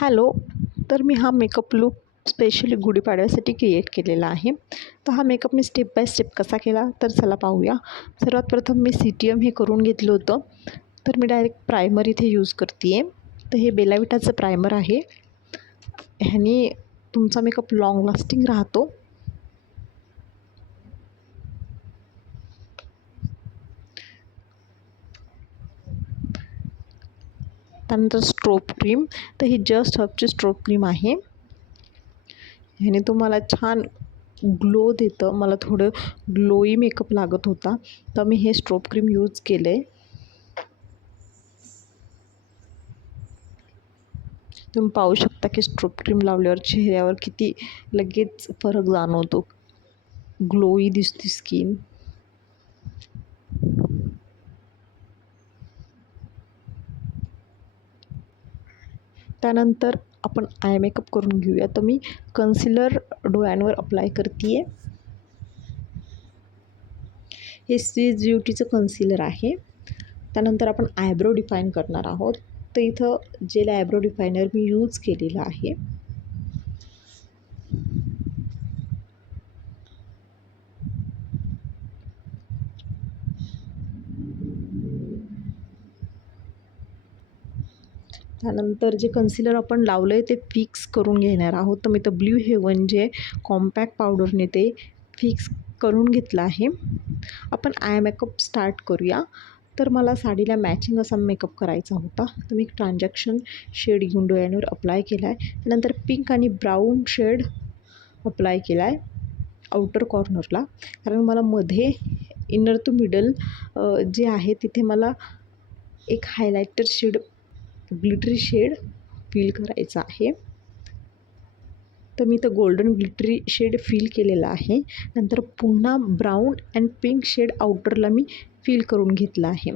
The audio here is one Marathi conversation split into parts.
हॅलो. तर मी हा मेकअप लूक स्पेशली गुढीपाडव्यासाठी क्रिएट केलेला आहे. तर हा makeup me step by step कसा केला तर चला पाहूया. सर्वात प्रथम मी CTM हे करून घेतलं होतं. तर मी डायरेक्ट प्रायमर इथे यूज करते आहे. तर हे बेला विटाचं प्रायमर आहे. ह्याने तुमचा मेकअप लॉंग लास्टिंग राहतो. त्यानंतर स्ट्रोब क्रीम. तर ही जस्ट हर्बची स्ट्रोब क्रीम आहे. ह्याने तुम्हाला छान ग्लो देतं. मला थोडं ग्लोई मेकअप लागत होता, तर मी हे स्ट्रोब क्रीम यूज केलं आहे. तुम्ही पाहू शकता की स्ट्रोब क्रीम लावल्यावर चेहऱ्यावर किती लगेच फरक जाणवतो. ग्लोई दिसते स्किन. त्यानंतर आपण आय मेकअप करून घेऊया. तर मी कन्सिलर डोळ्यांवर अप्लाय करते आहे. हे स्विस ब्युटीचं कन्सिलर आहे. त्यानंतर आपण आयब्रो डिफाईन करणार आहोत. तर इथं जेल आयब्रो डिफायनर मी यूज केलेलं आहे. त्यानंतर जे कन्सिलर आपण लावलं आहे ते फिक्स करून घेणार आहोत. तर मी तर ब्ल्यू हेवन जे कॉम्पॅक्ट पावडरने ते फिक्स करून घेतलं आहे. आपण आय मेकअप स्टार्ट करूया. तर मला साडीला मॅचिंग असा मेकअप करायचा होता. तर मी ट्रान्झॅक्शन शेड घेऊन डोळ्यांवर अप्लाय केला आहे. त्यानंतर पिंक आणि ब्राऊन शेड अप्लाय केला आहे आउटर कॉर्नरला. कारण मला मध्ये इनर टू मिडल जे आहे तिथे मला एक highlighter shade glittery shade feel करायचा आहे. तर मी तर गोल्डन ग्लिटरी शेड फील केलेला आहे. नंतर पुन्हा ब्राऊन अँड पिंक शेड आउटरला मी फील करून घेतलं आहे.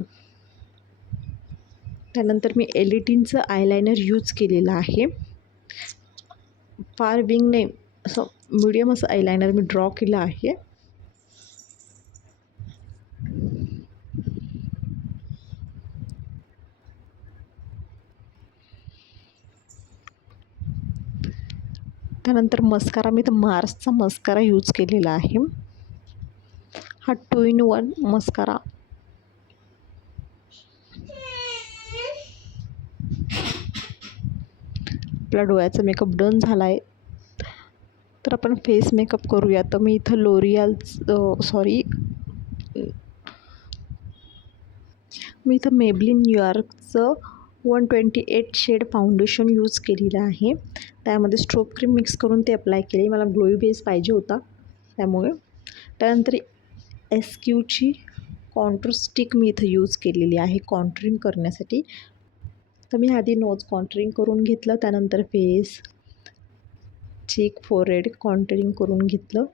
त्यानंतर मी L18चं आयलायनर यूज केलेलं आहे. फार विंग नाही, असं मीडियम असं आयलायनर मी ड्रॉ केलं आहे. त्यानंतर मस्कारा मी तर मार्सचा मस्कारा यूज केलेला आहे. हा 2 in 1 मस्कारा. आपला डोळ्याचा मेकअप डन झाला आहे. तर आपण फेस मेकअप करूया. तर मी इथं मी इथं मेबलिन न्यूयॉर्कचं 128 शेड फाउंडेशन यूज केलेलं आहे. त्यामध्ये स्ट्रोब क्रीम मिक्स करून ते अप्लाय केले. मला ग्लोई बेस पाहिजे होता त्यामुळे. त्यानंतर SQची कॉन्टूर स्टिक मी इथं यूज केलेली आहे कॉन्टूरिंग करण्यासाठी. तर मी आधी नोज कॉन्टूरिंग करून घेतलं. त्यानंतर फेस, चीक, फोरहेड कॉन्टूरिंग करून घेतलं.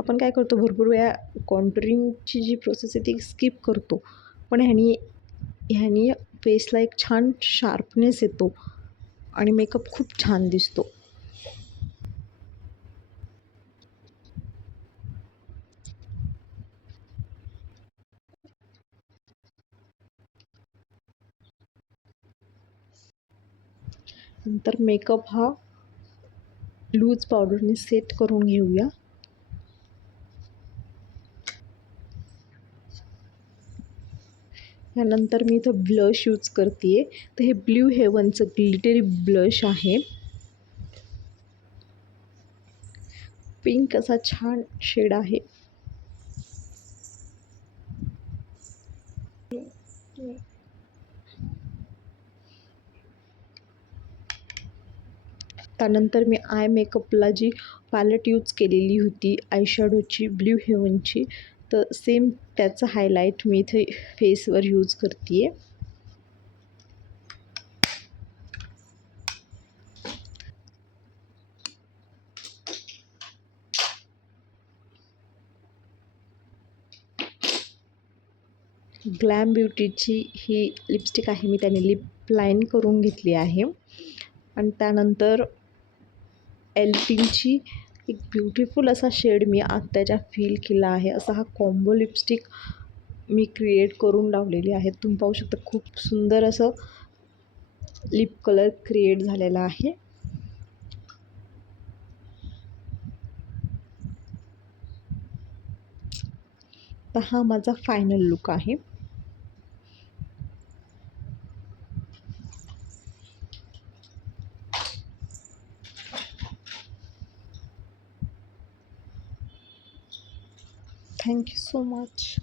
आपण काय करतो, भरपूर वेळा कॉन्टूरिंगची जी प्रोसेस आहे ती स्किप करतो. पण ह्यानी फेसला एक छान शार्पनेस येतो आणि मेकअप खूप छान दिसतो. नंतर मेकअप हा लूज पावडरने सेट करून घेऊया. यानंतर मी इथं ब्लश यूज करते आहे. तर हे ब्ल्यू हेवनचं ग्लिटरी ब्लश आहे. पिंक असा छान शेड आहे. त्यानंतर मी आय मेकअपला जी पॅलेट यूज केलेली होती आयशॅडोची ब्ल्यू हेवनची, तर सेम त्याचं हायलाईट मी इथे फेसवर यूज करते आहे. ग्लॅम ब्युटीची ही लिपस्टिक आहे. मी त्याने लिप लाईन करून घेतली आहे. आणि त्यानंतर L18ची एक ब्युटिफुल असा शेड मी आत्ताच्या फील केला आहे. असा हा कॉम्बो लिपस्टिक मी क्रिएट करून लावलेली आहेत. तुम्ही पाहू शकता खूप सुंदर असं लिप कलर क्रिएट झालेला आहे. तर हा माझा फायनल लुक आहे. Thank you so much.